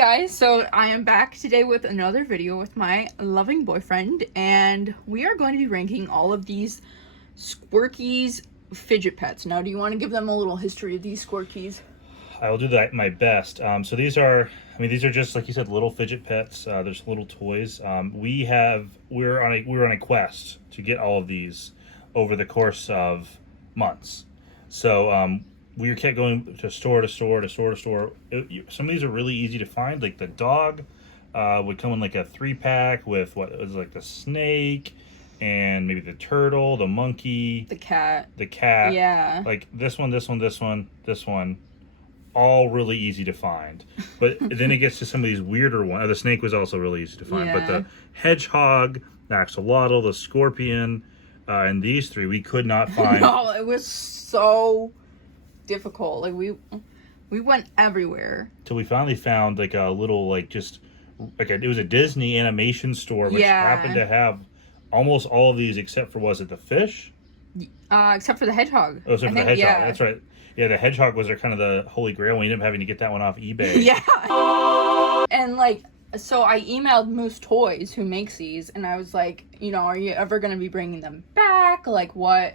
guys, so I am back today with another video with my loving boyfriend, and we are going to be ranking all of these Squirkies Fidget pets. Now, do you want to give them a little history of these Squirkies? I will do that my best. So these are just like you said, little fidget pets. There's little toys. We're on a quest to get all of these over the course of months. So we kept going to store to store to store to store. Some of these are really easy to find. Like the dog would come in like a 3-pack with what was like the snake and maybe the turtle, the monkey, The cat. Yeah. Like this one. All really easy to find. But then it gets to some of these weirder ones. The snake was also really easy to find. Yeah. But the hedgehog, the axolotl, the scorpion, and these three we could not find. No, it was so difficult. Like we went everywhere Till we finally found like a little it was a Disney animation store which happened to have almost all of these except for, was it the fish? Except for the hedgehog. Oh, except for the hedgehog. Yeah. That's right. Yeah, the hedgehog was kind of the holy grail. We ended up having to get that one off eBay. Yeah. And so I emailed Moose Toys, who makes these, and I was like, are you ever going to be bringing them back? Like, what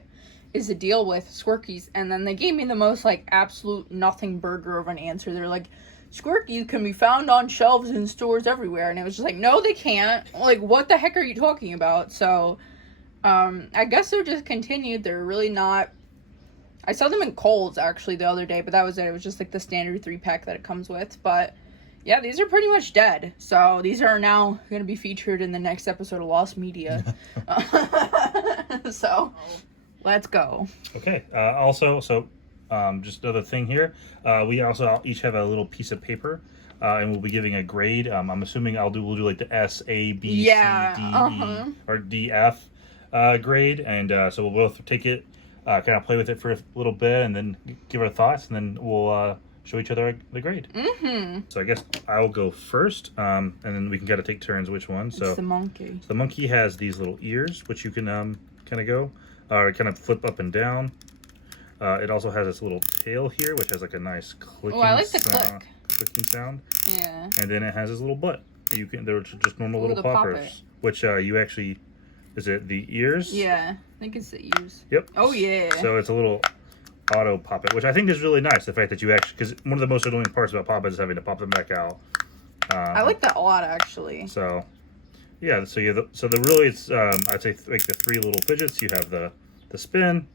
is the deal with Squirkies? And then they gave me the most, absolute nothing burger of an answer. They're like, Squirkies can be found on shelves in stores everywhere. And it was just like, no, they can't. Like, what the heck are you talking about? So, I guess they're discontinued. They're really not... I saw them in Kohl's, actually, the other day, but that was it. It was just, the standard 3-pack that it comes with. But, yeah, these are pretty much dead. So, these are now going to be featured in the next episode of Lost Media. So, let's go. Okay. Just another thing here. We also each have a little piece of paper, and we'll be giving a grade. I'm assuming we'll do like the S, A, B, C, D, E, or D, F grade. And so we'll both take it, kind of play with it for a little bit, and then give our thoughts, and then we'll show each other the grade. Mm-hmm. So I guess I'll go first, and then we can kind of take turns which one. So it's the monkey. So the monkey has these little ears, which you can kind of go, or kind of flip up and down. It also has this little tail here, which has like a nice clicking I like the sound, clicking sound. Yeah. And then it has this little butt. They're just normal little poppers, which you actually, is it the ears? Yeah, I think it's the ears. Yep. Oh, yeah. So it's a little auto pop it, which I think is really nice. The fact that you actually, because one of the most annoying parts about pop-its is having to pop them back out. I like that a lot, actually. So, yeah. So it's I'd say like the 3 little fidgets. You have the spin.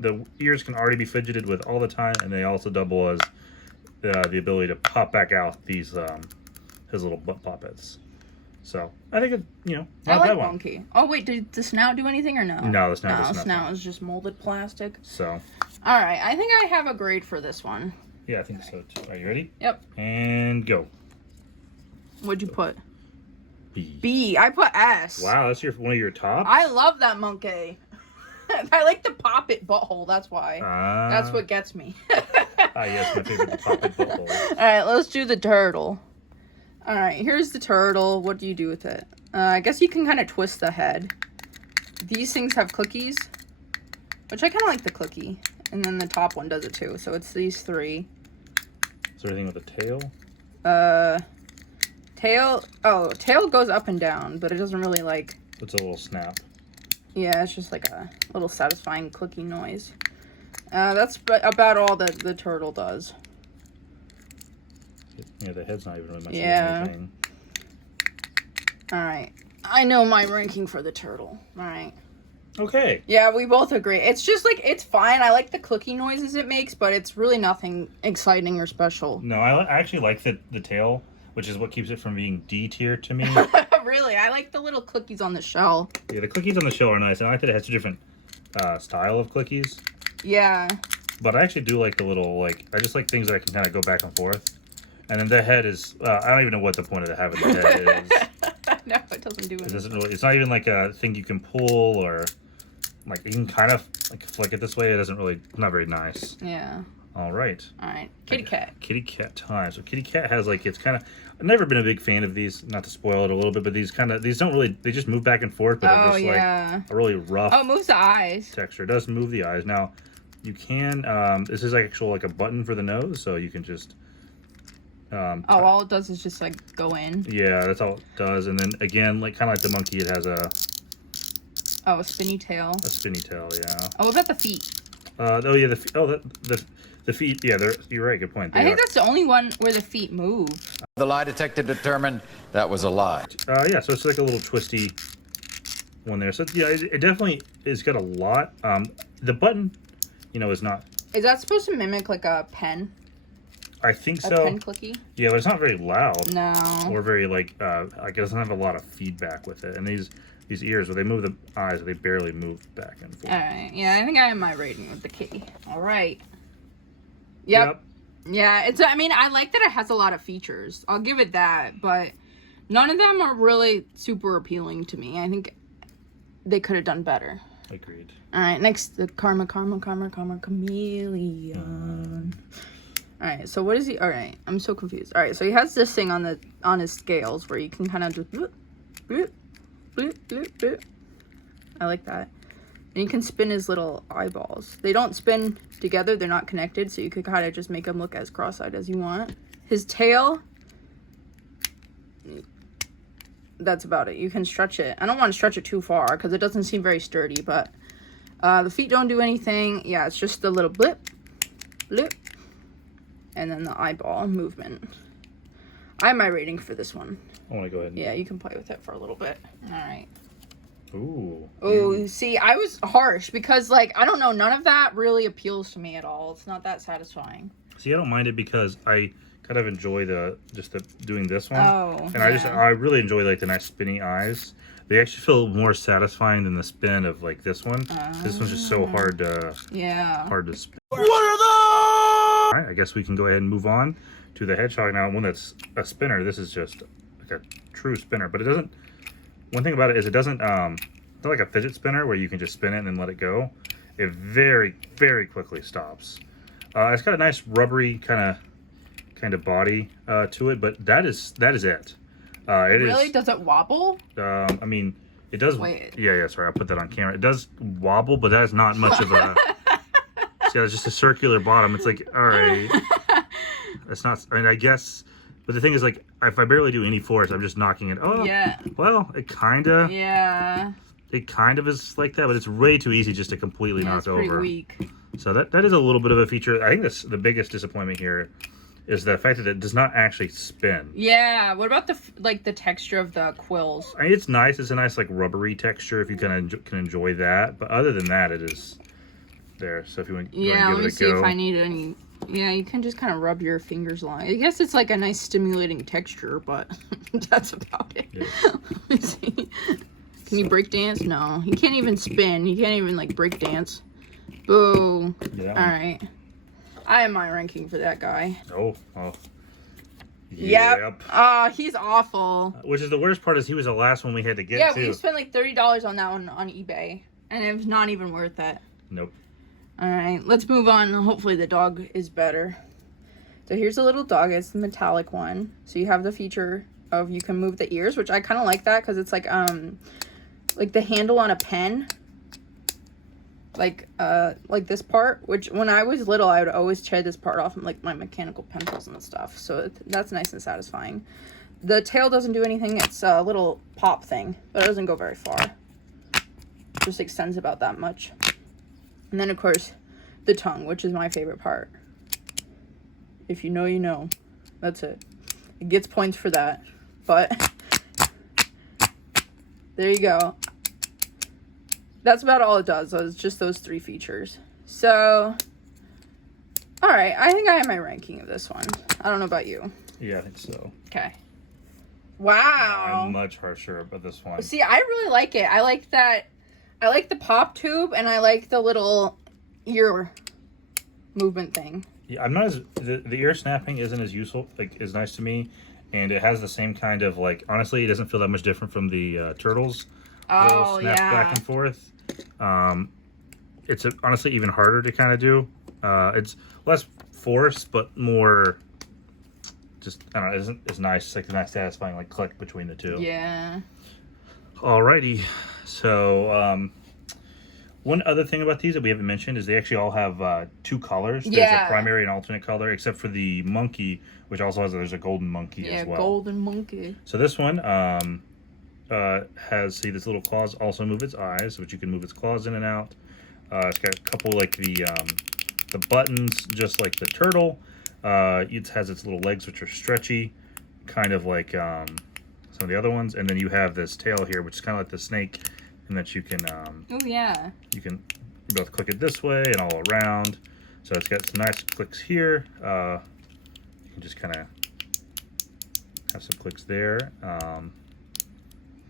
The ears can already be fidgeted with all the time, and they also double as the ability to pop back out these his little butt poppets. So I think not I like that one. monkey. Oh wait, did the snout do anything or no? No, the snout does the nothing. snout is just molded plastic. So. All right, I think I have a grade for this one. Yeah, I think so too. Are you ready? Yep. And go. What'd you put? B. B. I put S. Wow, that's one of your tops. I love that monkey. I like the pop-it butthole. That's why. That's what gets me. Yes, my favorite, the pop-it butthole. All right, let's do the turtle. All right, here's the turtle. What do you do with it? I guess you can kind of twist the head. These things have clickies, which I kind of like the clicky. And then the top one does it too. So it's these 3. Is there anything with a tail? Tail goes up and down, but it doesn't really It's a little snap. Yeah, it's just like a little satisfying clicky noise. That's about all that the turtle does. Yeah, the head's not even really much of anything. Alright. I know my ranking for the turtle. Alright. Okay. Yeah, we both agree. It's just it's fine. I like the clicky noises it makes, but it's really nothing exciting or special. No, I actually like the tail, which is what keeps it from being D tier to me. Really? I like the little clickies on the shell. Yeah, the clickies on the shell are nice, and I like that it has 2 different style of clickies. Yeah. But I actually do like the little, I just like things that I can kind of go back and forth. And then the head is, I don't even know what the point of having the head is. No, it doesn't do anything. It's not even like a thing you can pull, or you can kind of flick it this way. It doesn't really, not very nice. Yeah. All right. Kitty cat. Kitty cat time. So kitty cat has it's kind of, I've never been a big fan of these, not to spoil it a little bit, but these don't really, they just move back and forth, but they're just a really rough it moves the eyes. texture. It does move the eyes. Now, you can, this is actual a button for the nose, so you can just all it does is just like go in. Yeah, that's all it does. And then again, like kind of like the monkey, it has a spinny tail. A spinny tail, yeah. Oh, what about the feet? Oh yeah, the feet. Yeah, you're right. Good point. I think that's the only one where the feet move. The lie detector determined that was a lie. Yeah, so it's like a little twisty one there. So yeah, it definitely is got a lot. The button, is not. Is that supposed to mimic like a pen? I think so. A pen clicky? Yeah, but it's not very loud. No. Or very like it doesn't have a lot of feedback with it. And these ears, when they move the eyes, they barely move back and forth. All right. Yeah, I think I have my rating with the kitty. All right. Yep. Yeah, I mean, I like that it has a lot of features. I'll give it that, but none of them are really super appealing to me. I think they could have done better. Agreed. All right, next, the Karma Chameleon. All right, so what is he? All right, I'm so confused. All right, so he has this thing on his scales where you can kind of just bloop, bloop, bloop, bloop, bloop. I like that. And you can spin his little eyeballs. They don't spin together, they're not connected, so you could kind of just make them look as cross-eyed as you want. His tail, that's about it. You can stretch it. I don't want to stretch it too far because it doesn't seem very sturdy, but the feet don't do anything. Yeah, it's just a little blip, blip, and then the eyeball movement. I have my rating for this one. I want to go ahead. Yeah, you can play with it for a little bit. All right. Ooh. Oh, see, I was harsh because, like, I don't know, none of that really appeals to me at all. It's not that satisfying. See, I don't mind it because I kind of enjoy doing this one. Oh, and yeah. I really enjoy like the nice spinny eyes. They actually feel more satisfying than the spin of like this one. This one's just so hard to spin. What are those? All right, I guess we can go ahead and move on to the hedgehog now. One that's a spinner. This is just like a true spinner, but it doesn't. One thing about it is it doesn't. It's not like a fidget spinner where you can just spin it and then let it go. It very, very quickly stops. It's got a nice rubbery kind of body to it, but that is it. Really? Does it wobble? I mean, it does. Wait. Yeah. Sorry, I'll put that on camera. It does wobble, but that is not much of a. See, it's just a circular bottom. It's like, all right. It's not. I mean, I guess. But the thing is, like, if I barely do any force, I'm just knocking it. Oh. Yeah. Well, it kind of. Yeah. It kind of is like that, but it's way too easy just to completely knock over. It's pretty weak. So that is a little bit of a feature. I think the biggest disappointment here is the fact that it does not actually spin. Yeah. What about the texture of the quills? I mean, it's nice. It's a nice like rubbery texture if you can enjoy that. But other than that, it is there. So if you want, let me see if I need any. Yeah, you can just kind of rub your fingers along. I guess it's like a nice stimulating texture, but that's about it. Yeah. Let me see. Can you break dance? No, he can't even spin. He can't even like break dance. Boo. Yeah. All right. I have my ranking for that guy. Oh. Yep. He's awful. Which is the worst part is he was the last one we had to get to. Yeah, we spent like $30 on that one on eBay, and it was not even worth it. Nope. All right, let's move on. Hopefully the dog is better. So here's a little dog. It's the metallic one. So you have the feature of you can move the ears, which I kind of like that because it's like the handle on a pen. Like this part, which when I was little, I would always tear this part off like my mechanical pencils and stuff. So that's nice and satisfying. The tail doesn't do anything. It's a little pop thing, but it doesn't go very far. Just extends about that much. And then, of course, the tongue, which is my favorite part. If you know, you know. That's it. It gets points for that. But there you go. That's about all it does. It's just those 3 features. So, all right. I think I have my ranking of this one. I don't know about you. Yeah, I think so. Okay. Wow. I'm much harsher about this one. See, I really like it. I like that. I like the pop tube, and I like the little ear movement thing. Yeah, I'm not as the ear snapping isn't as useful, like as nice to me, and it has the same kind of like. Honestly, it doesn't feel that much different from the turtles. Oh snap back and forth. It's honestly even harder to kind of do. It's less force, but more. Just I don't know. Isn't it's nice? It's like a nice satisfying like click between the two. Yeah. Alrighty. So, One other thing about these that we haven't mentioned is they actually all have 2 colors. There's Yeah. a primary and alternate color, except for the monkey, which also there's a golden monkey as well. Yeah, golden monkey. So this one has, see, this little claws also move its eyes, which you can move its claws in and out. It's got a couple like the buttons, just like the turtle. It has its little legs, which are stretchy, kind of like some of the other ones. And then you have this tail here, which is kind of like the snake, and that you can Oh yeah. you both click it this way and all around. So it's got some nice clicks here. You can just kind of have some clicks there.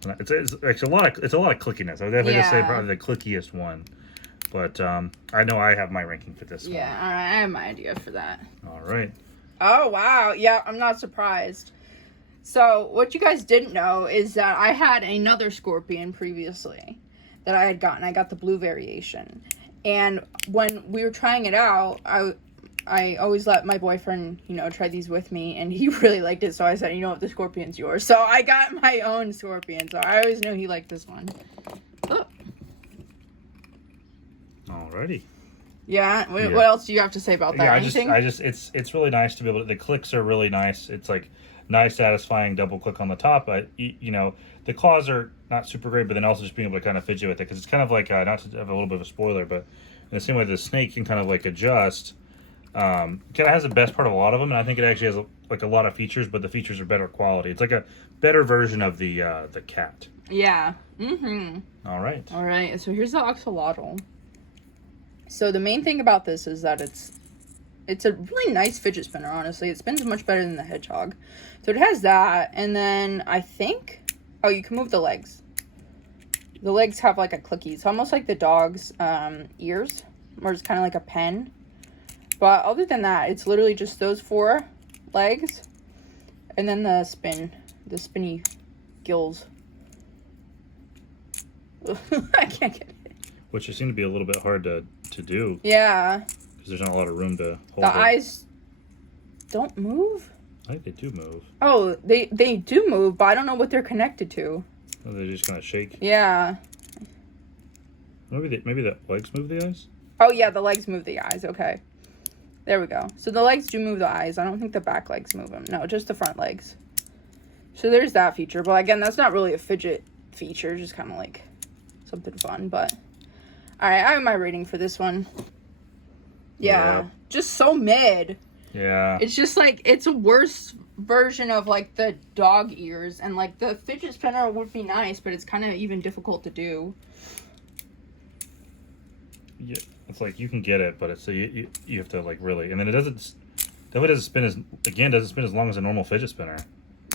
It's a lot of clickiness. I would definitely just say probably the clickiest one. But I know I have my ranking for this one. Yeah, all right, I have my idea for that. All right. Oh, wow. Yeah, I'm not surprised. So, what you guys didn't know is that I had another scorpion previously that I had gotten. I got the blue variation. And when we were trying it out, I always let my boyfriend, try these with me, and he really liked it. So I said, you know what, the scorpion's yours. So I got my own scorpion. So I always knew he liked this one. Oh. Alrighty. Yeah. What else do you have to say about that? Yeah, Anything? it's really nice to be able to. The clicks are really nice. It's like nice, satisfying double click on the top. But the claws are not super great. But then also just being able to kind of fidget with it, because it's kind of like not to have a little bit of a spoiler, but in the same way the snake can kind of like adjust. Kind of has the best part of a lot of them, and I think it actually has a lot of features, but the features are better quality. It's like a better version of the cat. Yeah. Mm-hmm. All right. All right. So here's the axolotl. So the main thing about this is that it's a really nice fidget spinner, honestly. It spins much better than the hedgehog. So it has that, and then I think, oh, you can move the legs. The legs have like a clicky. It's almost like the dog's ears, or it's kind of like a pen. But other than that, it's literally just those 4 legs, and then the spinny gills. I can't get it. Which just seem to be a little bit hard to do. Yeah. Because there's not a lot of room to hold The it. eyes don't move? I think they do move. Oh, they do move, but I don't know what they're connected to. Oh, they're just kind of shake. Yeah. Maybe the legs move the eyes? Oh, yeah, the legs move the eyes. Okay. There we go. So the legs do move the eyes. I don't think the back legs move them. No, just the front legs. So there's that feature. But again, that's not really a fidget feature. Just kind of like something fun. But all right, I have my rating for this one. Yeah. Just so mid. Yeah. It's just like, it's a worse version of like the dog ears. And like the fidget spinner would be nice, but it's kind of even difficult to do. Yeah. It's like you can get it, but it's you have to like really, and then it doesn't spin as long as a normal fidget spinner.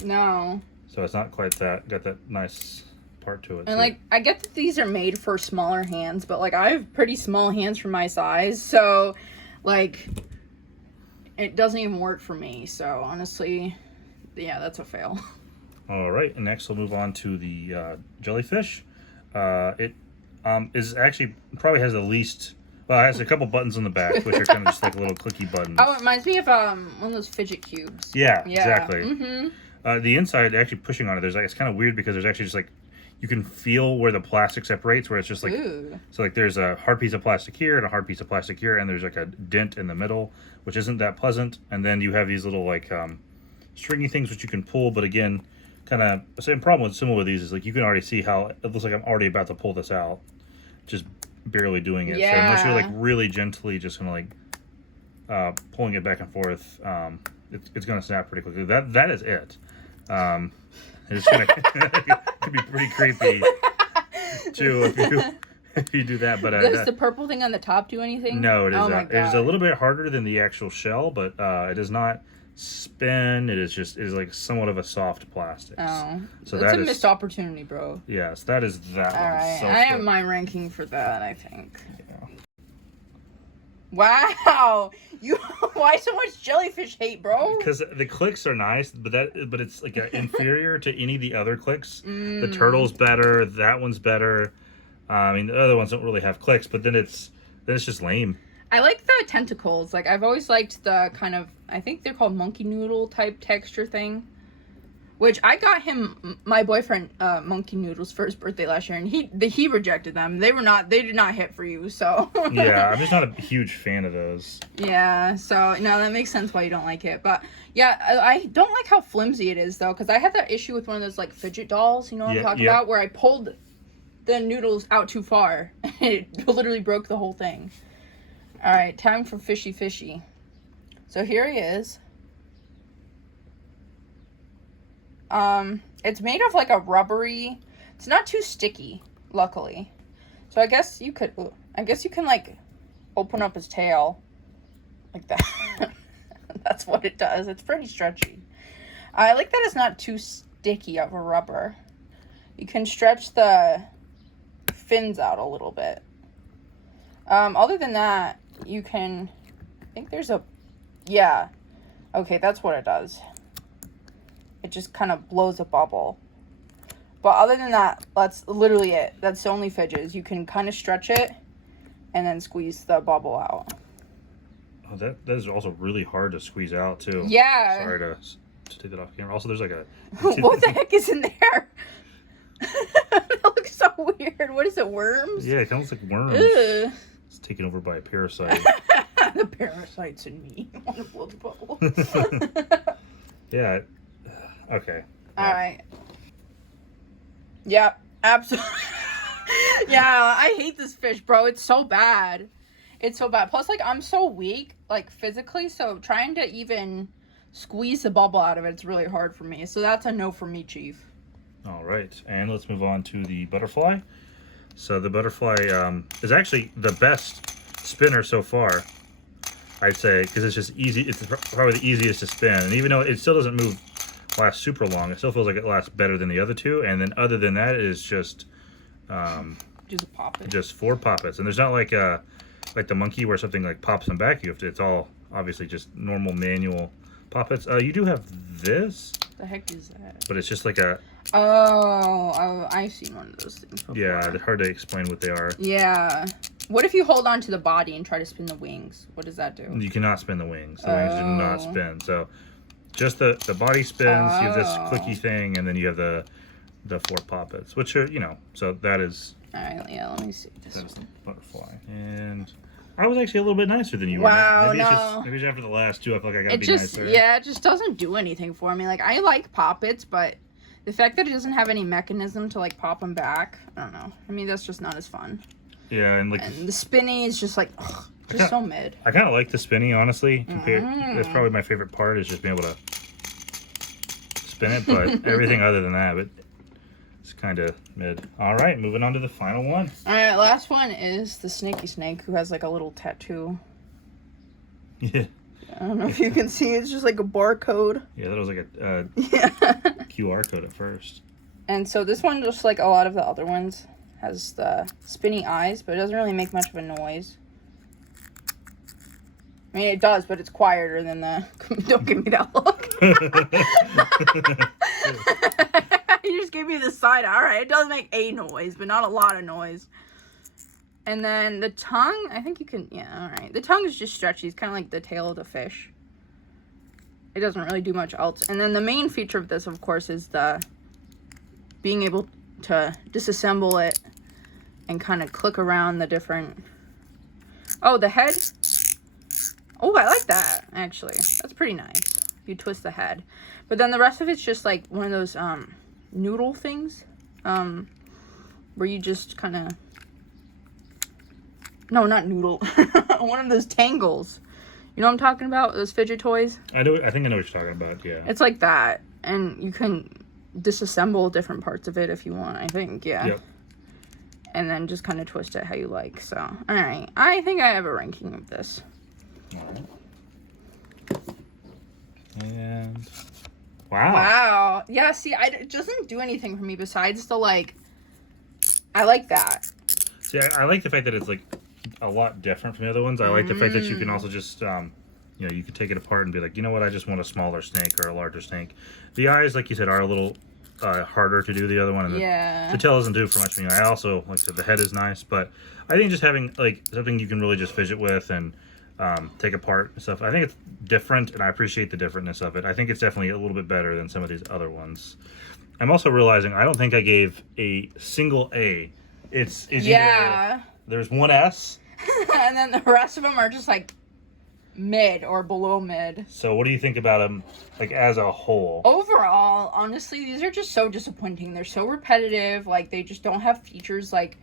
No. So it's not quite got that nice part to it. And like, I get that these are made for smaller hands, but like I have pretty small hands for my size, so like it doesn't even work for me. So honestly, yeah, that's a fail. All right, and next we'll move on to the jellyfish. It is actually probably has the least. Well, it has a couple buttons on the back, which are kind of just like little clicky buttons. Oh, it reminds me of one of those fidget cubes. Yeah, exactly. Mm-hmm. The inside, actually pushing on it, it's kind of weird because there's actually just like, you can feel where the plastic separates, where it's just like, Ooh. So like there's a hard piece of plastic here and a hard piece of plastic here, and there's like a dent in the middle, which isn't that pleasant. And then you have these little like stringy things which you can pull, but again, kind of the same problem with similar with these is like you can already see how it looks like I'm already about to pull this out, just barely doing it. Yeah. So unless you're like really gently just gonna like pulling it back and forth, it's gonna snap pretty quickly. That is it. It's gonna it could be pretty creepy too if you do that. But Does the purple thing on the top do anything? no, it is. Oh my It is a God. little bit harder than the actual shell, but it does not spin. It is like somewhat of a soft plastic. Oh, So that's that a is- missed opportunity, bro. Yes, that is that All one. right, So I have good. my ranking for that, I think. Yeah. Wow, why so much jellyfish hate, bro? Because the clicks are nice, but it's like inferior to any of the other clicks. The turtle's better. That one's better. I mean, the other ones don't really have clicks, but then it's just lame. I like the tentacles. Like, I've always liked the kind of, I think they're called monkey noodle type texture thing. Which I got him, my boyfriend, monkey noodles for his birthday last year, and he rejected them. They did not hit for you, so. Yeah, I'm just not a huge fan of those. Yeah, so no, that makes sense why you don't like it. But yeah, I don't like how flimsy it is though, because I had that issue with one of those like fidget dolls, you know what I'm talking about, where I pulled the noodles out too far, and it literally broke the whole thing. All right, time for fishy. So here he is. It's made of like a rubbery, it's not too sticky, luckily. So I guess you can like open up his tail like that. That's what it does. It's pretty stretchy. I like that it's not too sticky of a rubber. You can stretch the fins out a little bit. Other than that, you can, I think there's yeah. Okay, that's what it does. It just kind of blows a bubble. But other than that, that's literally it. That's the only fidget. You can kind of stretch it and then squeeze the bubble out. Oh, that is also really hard to squeeze out too. Yeah. Sorry to take that off camera. Also, there's like a... What the heck is in there? That looks so weird. What is it, worms? Yeah, it kind of looks like worms. Ugh. It's taken over by a parasite. The parasite's in me. I want to blow the bubble. Yeah. Okay. All right. Yep, absolutely. Yeah, I hate this fish, bro. It's so bad. It's so bad. Plus, like, I'm so weak, like, physically, so trying to even squeeze the bubble out of it's really hard for me. So that's a no for me, Chief. All right, and let's move on to the butterfly. So the butterfly is actually the best spinner so far, I'd say, because it's just easy. It's probably the easiest to spin, and even though it still doesn't last super long, it still feels like it lasts better than the other two. And then other than that, it is just poppet. Just 4 poppets, and there's not like the monkey where something like pops them back. It's all obviously just normal manual poppets. You do have this. The heck is that? But it's just like a... Oh, I've seen one of those things before. Yeah, they're hard to explain what they are. Yeah. What if you hold on to the body and try to spin the wings? What does that do? You cannot spin the wings. The wings do not spin. So just the body spins. You have this clicky thing, and then you have the 4 poppets, which are, so that is... All right, yeah, let me see this That's one. the butterfly. And I was actually a little bit nicer than you Wow, were. Maybe no. maybe it's after the last 2, I feel like I gotta be nicer. Yeah, it just doesn't do anything for me. Like, I like poppets, but the fact that it doesn't have any mechanism to, like, pop them back, I don't know. I mean, that's just not as fun. Yeah, and the spinny is just like, ugh, just so mid. I kind of like the spinny, honestly. That's probably my favorite part, is just being able to spin it, but everything other than that, it's kind of mid. All right, moving on to the final one. All right, last one is the snaky snake, who has like a little tattoo. Yeah. I don't know if you can see. It's just like a barcode. Yeah, that was like a QR code at first. And so this one, just like a lot of the other ones, has the spinny eyes, but it doesn't really make much of a noise. I mean, it does, but it's quieter than the... Don't give me that look. You just gave me the side. All right, it does make a noise, but not a lot of noise. And then the tongue, I think you can... Yeah, all right. The tongue is just stretchy. It's kind of like the tail of the fish. It doesn't really do much else. And then the main feature of this, of course, is the being able to disassemble it and kind of click around the different... Oh, the head... Oh, I like that, actually. That's pretty nice. You twist the head. But then the rest of it's just like one of those noodle things. Where you just kind of... No, not noodle. One of those tangles. You know what I'm talking about? Those fidget toys? I think I know what you're talking about, yeah. It's like that. And you can disassemble different parts of it if you want, I think, yeah. Yep. And then just kind of twist it how you like. So, alright. I think I have a ranking of this. Alright. And... Wow. Wow. Yeah, see, it doesn't do anything for me besides the, like... I like that. See, I like the fact that it's, like, a lot different from the other ones. I like the fact that you can also just, you could take it apart and be like, you know what, I just want a smaller snake or a larger snake. The eyes, like you said, are a little harder to do, the other one. And the tail doesn't do for much for me. I also, like I said, the head is nice, but I think just having, like, something you can really just fidget with and take apart and stuff. I think it's different, and I appreciate the differentness of it. I think it's definitely a little bit better than some of these other ones. I'm also realizing I don't think I gave a single A. It's Yeah. There's one S. And then the rest of them are just like mid or below mid. So what do you think about them, like, as a whole? Overall, honestly, these are just so disappointing. They're so repetitive. Like, they just don't have features. Like,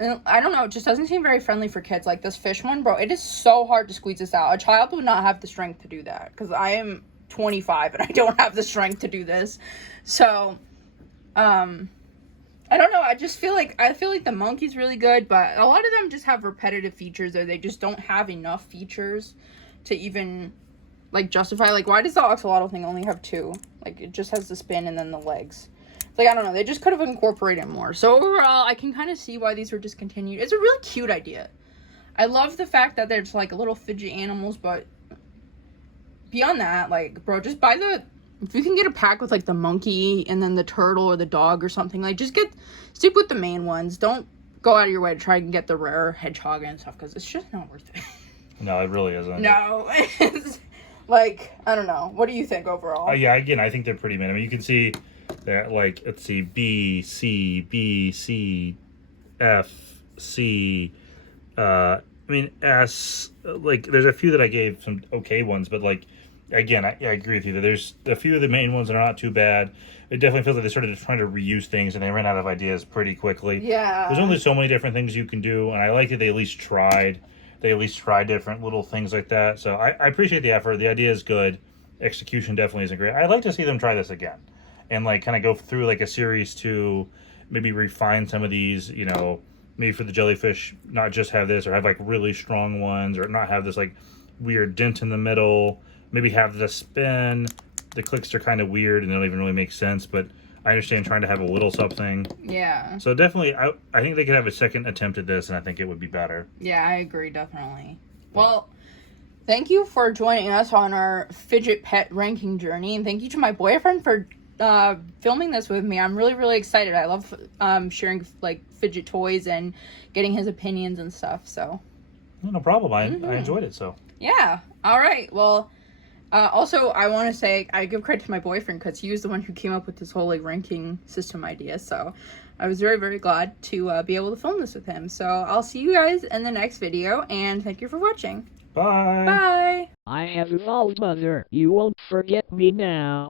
I don't know. It just doesn't seem very friendly for kids. Like, this fish one, bro, it is so hard to squeeze this out. A child would not have the strength to do that. Because I am 25 and I don't have the strength to do this. So, I don't know. I feel like the monkey's really good, but a lot of them just have repetitive features, or they just don't have enough features to even like justify. Like, why does the axolotl thing only have 2? Like, it just has the spin and then the legs. It's like, I don't know. They just could have incorporated more. So overall, I can kind of see why these were discontinued. It's a really cute idea. I love the fact that there's like little fidget animals, but beyond that, like, bro, just buy if you can get a pack with like the monkey and then the turtle or the dog or something, like, just stick with the main ones. Don't go out of your way to try and get the rare hedgehog and stuff, because it's just not worth it. No, it really isn't. No. It's like, I don't know. What do you think overall? Yeah, again, I think they're pretty mid. I mean, you can see that, like, let's see, B, C, F, C, I mean, S. Like, there's a few that I gave some okay ones, but, like, again, I agree with you that there's a few of the main ones that are not too bad. It definitely feels like they started trying to reuse things and they ran out of ideas pretty quickly. Yeah. There's only so many different things you can do, and I like that they at least tried. They at least tried different little things like that. So I appreciate the effort. The idea is good. Execution definitely isn't great. I'd like to see them try this again and, like, kind of go through like a series to maybe refine some of these, you know, maybe for the jellyfish, not just have this, or have like really strong ones, or not have this like weird dent in the middle. Maybe have the spin. The clicks are kind of weird and they don't even really make sense, but I understand trying to have a little something. Yeah. So definitely, I think they could have a second attempt at this, and I think it would be better. Yeah, I agree, definitely. Well, thank you for joining us on our fidget pet ranking journey, and thank you to my boyfriend for filming this with me. I'm really, really excited. I love sharing like fidget toys and getting his opinions and stuff. So No problem. I enjoyed it. So yeah. All right. Well, also I want to say I give credit to my boyfriend because he was the one who came up with this whole like ranking system idea. So I was very, very glad to be able to film this with him. So I'll see you guys in the next video, and thank you for watching. bye. Bye. I have evolved, Mother. You won't forget me now.